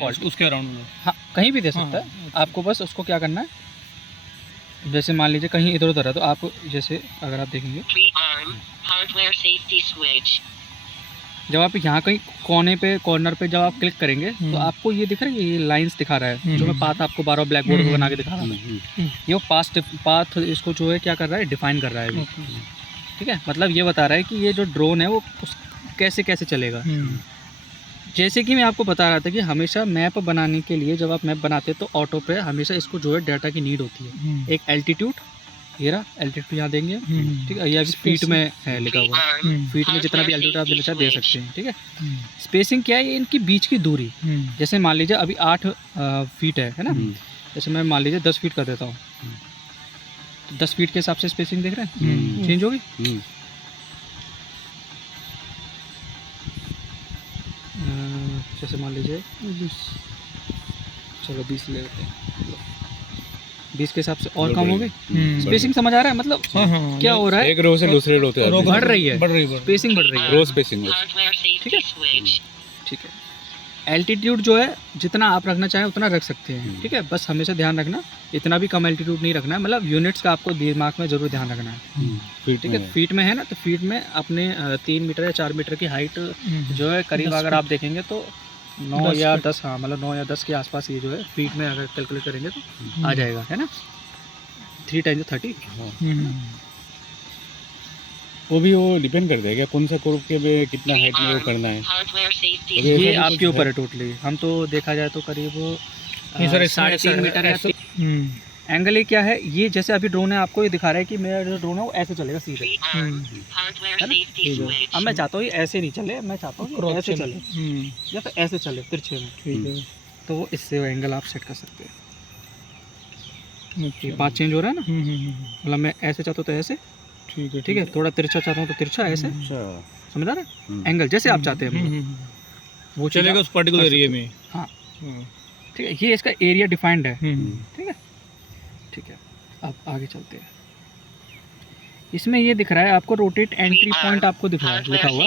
Fault उसके around में। हाँ कहीं भी दे सकता है। आपको बस उसको क्या करना है, जैसे मान लीजिए कहीं इधर उधर है तो आप जैसे अगर आप देखेंगे जब आप यहाँ कहीं कोने पे कॉर्नर पे जब आप क्लिक करेंगे तो आपको ये दिख रहा है, ये लाइंस दिखा रहा है जो मैं पाथ आपको 12 ब्लैक बोर्ड पे बना के दिखा रहा था। ये वो पाथ इसको जो है क्या कर रहा है, डिफाइन कर रहा है अभी। ठीक है, मतलब ये बता रहा है कि ये जो ड्रोन है वो कैसे कैसे चलेगा। जैसे कि मैं आपको बता रहा था कि हमेशा मैप बनाने के लिए जब आप मैप बनाते हैं तो ऑटो पे हमेशा इसको जो है डाटा की नीड होती है। एक एल्टीट्यूड, ये रहा एल्टीट्यूड यहाँ देंगे, ठीक है, ये अभी फीट में है लिखा हुआ, फीट में जितना भी एल्टीट्यूड आप देना चाहे दे सकते हैं। ठीक है, स्पेसिंग क्या है, ये इनकी बीच की दूरी। जैसे मान लीजिए अभी 8 फीट है ना, जैसे मैं मान लीजिए 10 फीट कर देता हूँ, तो 10 फीट के हिसाब से स्पेसिंग देख रहे हैं चेंज होगी। जैसे मान लीजिए 20 ले लेते हैं, 20 के हिसाब से और कम हो गई स्पेसिंग। समझ आ रहा है मतलब क्या हो रहा है, एक रो से दूसरे रो पे बढ़ रही है, स्पेसिंग बढ़ रही है, रो स्पेसिंग। ठीक है ठीक है। एल्टीट्यूड जो है जितना आप रखना चाहें उतना रख सकते हैं। ठीक है, बस हमेशा ध्यान रखना इतना भी कम एल्टीट्यूड नहीं रखना है, मतलब यूनिट्स का आपको दिमाग में जरूर ध्यान रखना है। ठीक है, फीट में है ना, तो फीट में अपने 3 मीटर या 4 मीटर की हाइट जो है करीब अगर आप देखेंगे तो 9 या 10, हाँ मतलब 9 या 10 के आसपास ये जो है फीट में अगर कैलकुलेट करेंगे तो आ जाएगा, है ना, 3 टाइम्स 30। वो भी वो डिपेंड करता है क्या कौन सा कोर्ब के में कितना हाइट में वो करना है, ये आपके ऊपर है टोटली। हम तो देखा जाए तो करीब 3.5 मीटर है। एंगल ये क्या है, ये जैसे अभी ड्रोन है आपको ये दिखा रहा है कि मेरा जो ड्रोन है वो ऐसे चलेगा सीधे, है ना। अब मैं चाहता हूँ ये ऐसे नहीं चले, मैं चाहता हूँ ऐसे चले या फिर ऐसे चले तिरछे में। ठीक है, तो वो इससे एंगल आप सेट कर सकते हैं। पाथ चेंज हो रहा है ना, मतलब मैं ऐसे चाहता हूँ तो ऐसे, ठीक है, थोड़ा तिरछा चाहता हूँ तो तिरछा, ऐसे समझ आ रहा है, एंगल जैसे आप चाहते हैं वो चलेगा उस पर्टिकुलर एरिया में। हाँ ठीक है, ये इसका एरिया डिफाइंड है। ठीक है ठीक है, अब आगे चलते हैं। इसमें ये दिख रहा है आपको रोटेट एंट्री पॉइंट, आपको दिख रहा है लिखा हुआ।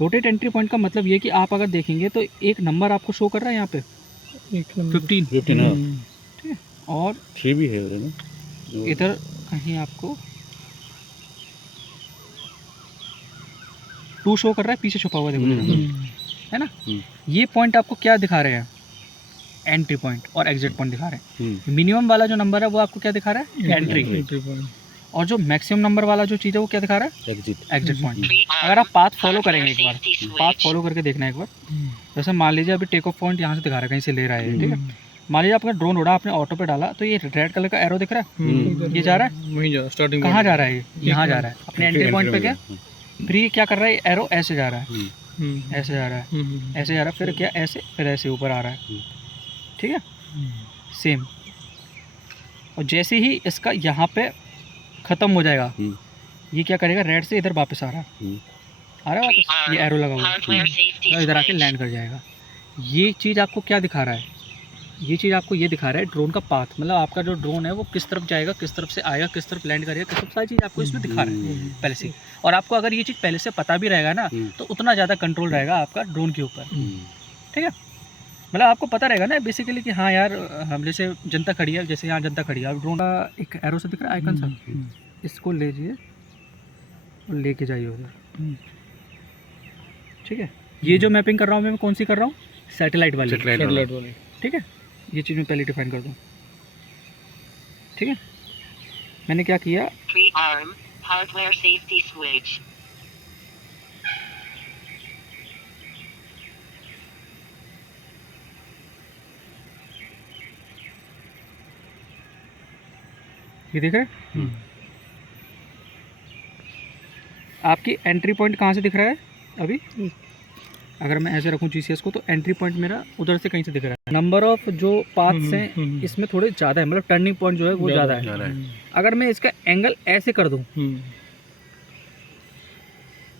रोटेट एंट्री पॉइंट का मतलब ये कि आप अगर देखेंगे तो एक नंबर आपको शो कर रहा है यहाँ पे 15। ठीक है, और 3 भी है इधर कहीं आपको 2 शो कर रहा है, पीछे छुपा हुआ देखो, है ना। ये पॉइंट आपको क्या दिखा रहे हैं, एंट्री पॉइंट और एग्जिट पॉइंट दिखा रहे हैं। मिनिमम वाला जो नंबर है वो आपको क्या दिखा रहा है, एंट्री पॉइंट, और जो मैक्सिमम नंबर वाला जो चीज़ है वो क्या दिखा रहा है, एग्जिट पॉइंट। अगर आप पाथ फॉलो करेंगे एक बार, पाथ फॉलो करके देखना एक बार, जैसे मान लीजिए अभी टेक ऑफ पॉइंट यहाँ से दिखा रहा है, कहीं से ले रहा है। ठीक है, मान लीजिए आपका ड्रोन उड़ा, आपने ऑटो पे डाला, तो ये रेड कलर का एरो दिख रहा है, ये जा रहा है वहीं स्टार्टिंग कहाँ जा रहा है, यहाँ जा रहा है अपने एंट्री पॉइंट पे। क्या फिर ये क्या कर रहा है, एरो ऐसे जा रहा है, ऐसे जा रहा है, ऐसे जा रहा है, फिर क्या ऐसे, फिर ऐसे ऊपर आ रहा है। ठीक है, सेम। और जैसे ही इसका यहाँ पे ख़त्म हो जाएगा, ये क्या करेगा, रेड से इधर वापस आ रहा है, वापस, ये एरो लगा हुआ है, इधर आके लैंड कर जाएगा। ये चीज़ आपको क्या दिखा रहा है, ये चीज़ आपको ये दिखा रहा है ड्रोन का पाथ, मतलब आपका जो ड्रोन है वो किस तरफ जाएगा, किस तरफ से आएगा, किस तरफ लैंड करेगा, किस तरफ, सारी चीज़ आपको इसमें दिखा रहा है पहले से। और आपको अगर ये चीज़ पहले से पता भी रहेगा ना तो उतना ज़्यादा कंट्रोल रहेगा आपका ड्रोन के ऊपर। ठीक है, मतलब आपको पता रहेगा ना बेसिकली कि हाँ यार, हम जैसे जनता खड़ी है, जैसे यहाँ जनता खड़ी है, अब ड्रोन का एक एरो से दिख रहा है आइकन सा, इसको लीजिए और लेके जाइए उधर। ठीक है, ये जो मैपिंग कर रहा हूँ मैं कौन सी कर रहा हूँ, सैटेलाइट वाली। ठीक है, ये चीज़ मैं पहले डिफाइन कर दूँ। ठीक है, मैंने क्या किया, ये देख रहे हैं आपकी एंट्री पॉइंट कहाँ से दिख रहा है अभी, अगर मैं ऐसे रखूँ जीसीएस को तो एंट्री पॉइंट मेरा उधर से कहीं से दिख रहा है। नंबर ऑफ जो पाथ्स हैं इसमें थोड़े ज़्यादा है, मतलब टर्निंग पॉइंट जो है वो ज़्यादा है। अगर मैं इसका एंगल ऐसे कर दूँ,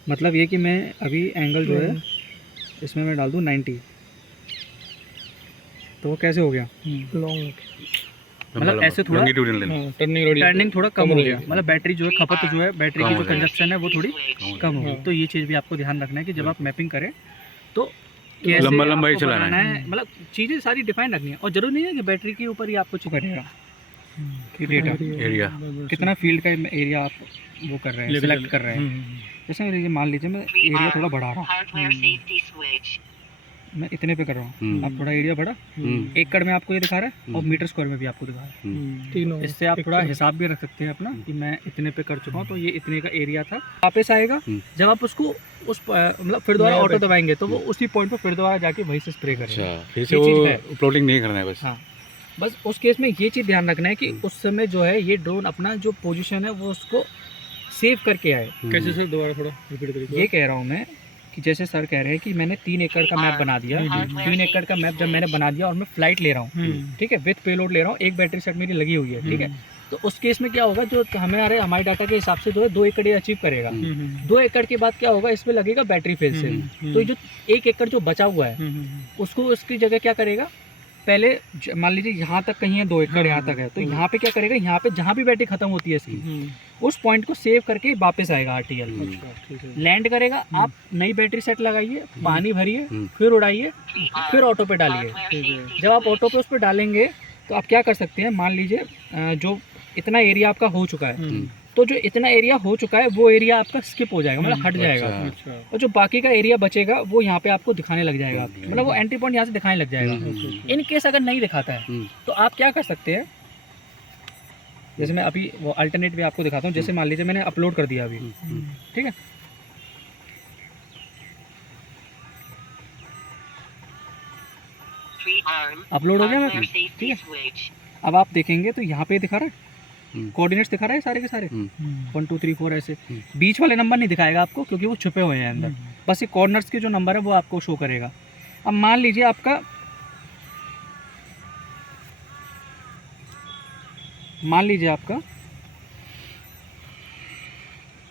मतलब ये कि मैं अभी एंगल जो है इसमें मैं डाल दूँ 90, तो वो कैसे हो गया, लॉन्ग, मतलब ऐसे थोड़ा टर्निंग थोड़ा कम हो गया, मतलब बैटरी जो है खपत जो है, बैटरी की जो कंजप्शन है वो थोड़ी कम हो गई। तो ये चीज़ भी आपको ध्यान रखना है कि जब आप मैपिंग करें तो कैसे लंबा लंबा ही आपको चलाना बनाना है। है, मतलब चीज़ें सारी डिफाइन रखनी है। और जरूरी नहीं है कि बैटरी के ऊपर ही आपको चुप करेगा कि डेटा एरिया कितना फील्ड का एरिया आप वो कर रहे हैं, सिलेक्ट कर रहे हैं। जैसे ये मान लीजिए मैं एरिया थोड़ा बढ़ा रहा हूँ, मैं इतने पे कर रहा हूँ, आप थोड़ा एरिया बढ़ा, एकड़ में आपको ये दिखा रहा है और मीटर स्क्वायर में भी आपको दिखा रहा है। तीनों इससे आप थोड़ा हिसाब भी रख सकते हैं अपना कि मैं इतने पे कर चुका हूँ, तो ये इतने का एरिया था। वापस आएगा जब आप उसको उस मतलब फिर दोबारा ऑटो दबाएंगे तो वो उसी पॉइंट पे फिर दोबारा जाके वहीं से स्प्रे करेगा। अच्छा, फिर से ये वो चीज़ है। प्लॉटिंग नहीं करना है बस। हाँ, बस उस केस में ये चीज़ ध्यान रखना है कि उस समय जो है ये ड्रोन अपना जो पोजीशन है वो उसको सेव करके आए। कैसे सर दोबारा थोड़ा रिपीट करिए। ये कह रहा हूँ मैं कि जैसे सर कह रहे हैं कि मैंने 3 एकड़ का मैप बना दिया। 3 एकड़ का मैप जब मैंने बना दिया और मैं फ्लाइट ले रहा हूँ, ठीक है, विथ पेलोड ले रहा हूँ, एक बैटरी सेट मेरी लगी हुई है, ठीक है, तो उस केस में क्या होगा, जो हमारे डाटा के हिसाब से जो है 2 एकड़ ये अचीव करेगा। 2 एकड़ के बाद क्या होगा, इसमें लगेगा बैटरी फेल से। तो ये जो 1 एकड़ जो बचा हुआ है उसको उसकी जगह क्या करेगा, पहले मान लीजिए यहाँ तक कहीं है 2 एकड़ यहाँ तक है, तो यहाँ पे क्या करेगा, यहाँ पे जहाँ भी बैटरी खत्म होती है इसकी उस पॉइंट को सेव करके वापस आएगा आरटीएल, लैंड करेगा, आप नई बैटरी सेट लगाइए, पानी भरिए, फिर उड़ाइए, फिर ऑटो पे डालिए। जब आप ऑटो पे उस पर डालेंगे तो आप क्या कर सकते हैं, मान लीजिए जो इतना एरिया आपका हो चुका है, तो जो इतना एरिया हो चुका है वो एरिया आपका स्किप हो जाएगा, मतलब हट जाएगा, और जो बाकी का एरिया बचेगा वो यहाँ पे आपको दिखाने लग जाएगा, मतलब वो एंट्री पॉइंट यहाँ से दिखाने लग जाएगा। इन केस अगर नहीं दिखाता है तो आप क्या कर सकते हैं, जैसे मैं अभी वो अल्टरनेट भी आपको दिखाता हूँ। जैसे मान लीजिए मैंने अपलोड कर दिया अभी, ठीक है, अपलोड हो गया मैं, ठीक है। अब आप देखेंगे तो यहाँ पे दिखा रहा है, कोऑर्डिनेट्स दिखा रहा है सारे के सारे 1 2 3 4 ऐसे। बीच वाले नंबर नहीं दिखाएगा आपको क्योंकि वो छुपे हुए हैं अंदर, बस ये कॉर्नर्स के जो नंबर है वो आपको शो करेगा। अब मान लीजिए आपका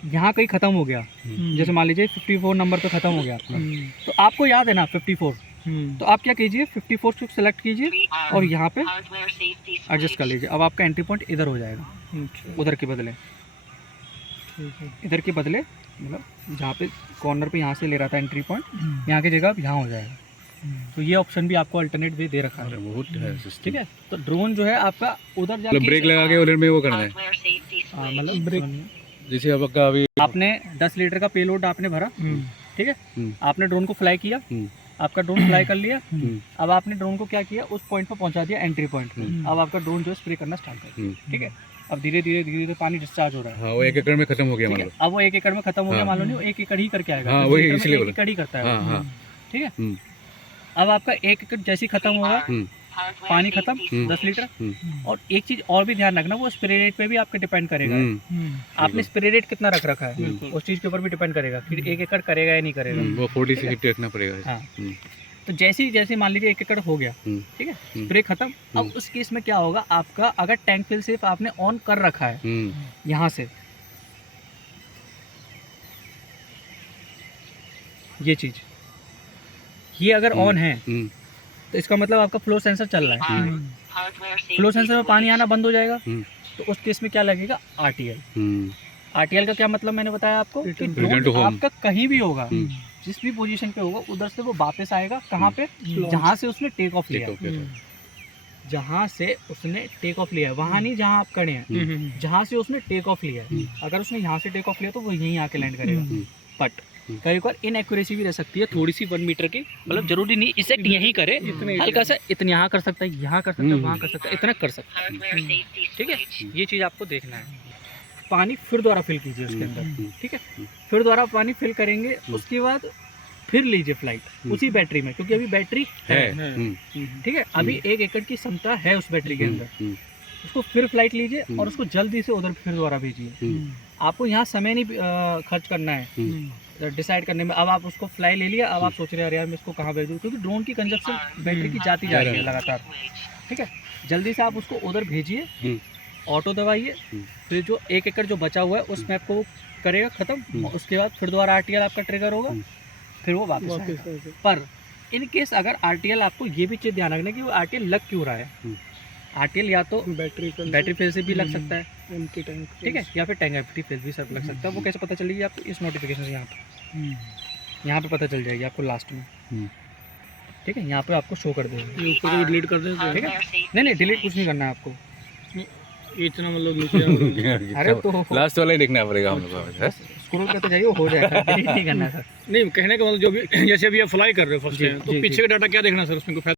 यहाँ कहीं ख़त्म हो गया, जैसे मान लीजिए 54 नंबर पे ख़त्म हो गया आपका, तो आपको याद है ना 54, तो आप क्या कीजिए 54 को सिलेक्ट कीजिए और यहाँ पे एडजस्ट कर लीजिए। अब आपका एंट्री पॉइंट इधर हो जाएगा, उधर के बदले, इधर के बदले, मतलब जहाँ पे कॉर्नर पे यहाँ से ले रहा था एंट्री पॉइंट, यहाँ की जगह अब यहाँ हो जाएगा। तो ये ऑप्शन भी आपको अल्टरनेट भी दे रखा है, बहुत है ठीक है। तो ड्रोन जो है आपका उधर मतलब ब्रेक लगा के उधर में वो करना है, मतलब ब्रेक, जैसे आपका अभी आपने 10 लीटर का पेलोड आपने भरा, ठीक है, आपने ड्रोन को फ्लाई किया, आपका ड्रोन फ्लाई कर लिया, अब आपने ड्रोन को क्या किया, उस पॉइंट पर पहुंचा दिया, एंट्री पॉइंट पे। अब आपका ड्रोन जो है स्प्रे करना स्टार्ट कर दिया, ठीक है। अब धीरे धीरे पानी डिस्चार्ज हो रहा है। हाँ, वो 1 एकड़ में खत्म हो गया, ठीक मान है, लो। अब वो 1 एकड़ में खत्म हो गया, मान लो नहीं, वो 1 एकड़ ही करके आएगा। हाँ, 10 वही लीटर में इसलिए 1 एकड़ ही करता है, हाँ, ठीक है। अब आपका 1 एकड़ जैसे ही खत्म होगा, पानी खत्म 10 लीटर। और एक चीज और भी ध्यान रखना, वो स्प्रे रेट पे भी आपके डिपेंड करेगा, आपने स्प्रे रेट कितना रख रखा है उस चीज के ऊपर भी डिपेंड करेगा कि 1 एकड़ करेगा या नहीं करेगा। वो 40 से 50 रखना पड़ेगा। हाँ, तो जैसे मान लीजिए 1 एकड़ हो गया, ठीक है, स्प्रे खत्म। अब उस केस में क्या होगा, आपका अगर टैंक फिल सिर्फ आपने ऑन कर रखा है यहाँ से, ये चीज ये अगर ऑन है तो इसका मतलब आपका फ्लो सेंसर चल रहा है, फ्लो सेंसर में पानी आना बंद हो जाएगा, तो उस केस में क्या लगेगा, आरटीएल। आरटीएल का क्या मतलब मैंने बताया आपको, कि ड्रोन आपका कहीं भी होगा, जिस भी पोजीशन पे होगा उधर से वो वापस आएगा, कहाँ पे, जहाँ से उसने टेक ऑफ लिया, जहाँ से उसने टेक ऑफ लिया है, वहाँ नहीं जहाँ आप खड़े हैं, जहाँ से उसने टेक ऑफ लिया है। अगर उसने यहाँ से टेक ऑफ लिया तो वो यहीं आके लैंड करेगा। बट कई बार इनएक्यूरेसी भी रह सकती है थोड़ी सी, 1 मीटर की, मतलब जरूरी नहीं इसेक्ट यहीं करे, हल्का सा इतना यहाँ कर सकता है, यहाँ कर सकता है, वहाँ कर सकता है, इतना कर सकता है, ठीक है। ये चीज़ आपको देखना है। पानी फिर दोबारा फिल कीजिए उसके अंदर, ठीक है, फिर दोबारा पानी फिल करेंगे, उसके बाद फिर लीजिए फ्लाइट उसी बैटरी में, क्योंकि अभी बैटरी है, ठीक है, अभी 1 एकड़ की क्षमता है उस बैटरी के अंदर। उसको फिर फ्लाइट लीजिए और उसको जल्दी से उधर फिर दोबारा भेजिए। आपको यहाँ समय नहीं खर्च करना है डिसाइड करने में। अब आप उसको फ्लाई ले लिया, अब आप सोच रहे हैं यार मैं इसको कहाँ भेजूँ, क्योंकि ड्रोन की कंजप्शन बैटरी की जाती जा रही है लगातार, ठीक है। जल्दी से आप उसको उधर भेजिए, ऑटो दबाइए, फिर जो 1 एकड़ जो बचा हुआ है उस मैप को करेगा ख़त्म, उसके बाद फिर दोबारा आरटीएल आपका ट्रिगर होगा, फिर वो वापस आएगा। पर इन केस अगर आरटीएल, आपको ये भी चीज़ ध्यान रखना कि वो आरटीएल लग क्यों रहा है। आरटीएल या तो बैटरी फेल से भी लग सकता है, एम्प्टी टैंक, ठीक है, या फिर टैंक एम्प्टी फेल भी सब लग सकता है। वो कैसे पता चलेगी आपको, इस नोटिफिकेशन से यहाँ पे पता चल जाएगी आपको लास्ट में। ठीक है, यहाँ पे आपको शो कर देगा। ये ऊपर भी डिलीट कर दें तो ठीक है, नहीं डिलीट कुछ नहीं करना है आपको। ये इतना मतलब नीचे अरे तो लास्ट वाला ही देखना पड़ेगा हम लोग को। स्क्रॉल करते जाइए, वो हो जाएगा, डिलीट नहीं करना है सर। नहीं कहने का मतलब जो भी जैसे अभी आप फ्लाई कर रहे हो फर्स्ट जी, टाइम तो जी, पीछे जी। का डाटा क्या देखना है सर उसमें कोई